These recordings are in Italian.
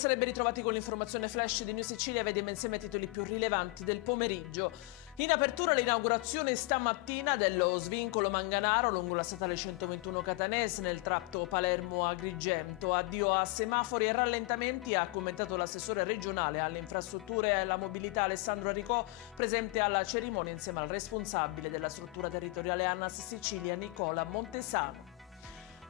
Buonasera e ben ritrovati con l'informazione flash di News Sicilia. Vediamo insieme i titoli più rilevanti del pomeriggio. In apertura l'inaugurazione stamattina dello svincolo Manganaro lungo la statale 121 catanese nel tratto Palermo-Agrigento. Addio a semafori e rallentamenti, ha commentato l'assessore regionale alle infrastrutture e alla mobilità Alessandro Aricò, presente alla cerimonia insieme al responsabile della struttura territoriale ANAS Sicilia Nicola Montesano.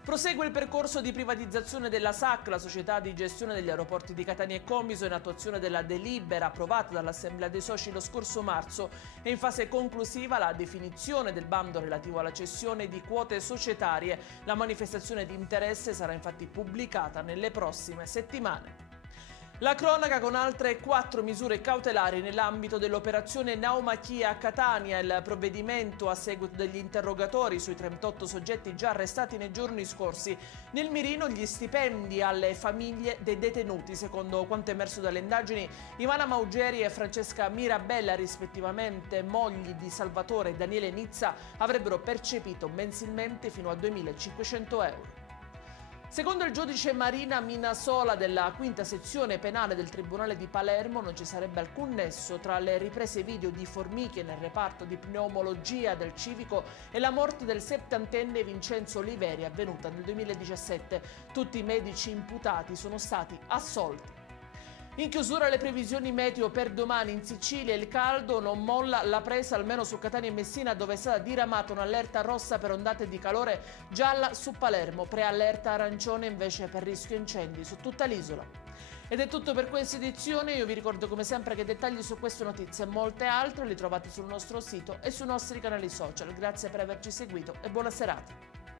Prosegue il percorso di privatizzazione della SAC, la società di gestione degli aeroporti di Catania e Comiso, in attuazione della delibera approvata dall'Assemblea dei Soci lo scorso marzo. È in fase conclusiva la definizione del bando relativo alla cessione di quote societarie. La manifestazione di interesse sarà infatti pubblicata nelle prossime settimane. La cronaca con altre 4 misure cautelari nell'ambito dell'operazione Naumachia a Catania. Il provvedimento a seguito degli interrogatori sui 38 soggetti già arrestati nei giorni scorsi. Nel mirino gli stipendi alle famiglie dei detenuti. Secondo quanto emerso dalle indagini, Ivana Maugeri e Francesca Mirabella, rispettivamente mogli di Salvatore e Daniele Nizza, avrebbero percepito mensilmente fino a 2.500 euro. Secondo il giudice Marina Minasola della quinta sezione penale del Tribunale di Palermo, non ci sarebbe alcun nesso tra le riprese video di formiche nel reparto di pneumologia del Civico e la morte del settantenne Vincenzo Oliveri, avvenuta nel 2017. Tutti i medici imputati sono stati assolti. In chiusura le previsioni meteo per domani. In Sicilia il caldo non molla la presa, almeno su Catania e Messina, dove è stata diramata un'allerta rossa per ondate di calore, gialla su Palermo, preallerta arancione invece per rischio incendi su tutta l'isola. Ed è tutto per questa edizione. Io vi ricordo come sempre che dettagli su queste notizie e molte altre li trovate sul nostro sito e sui nostri canali social. Grazie per averci seguito e buona serata.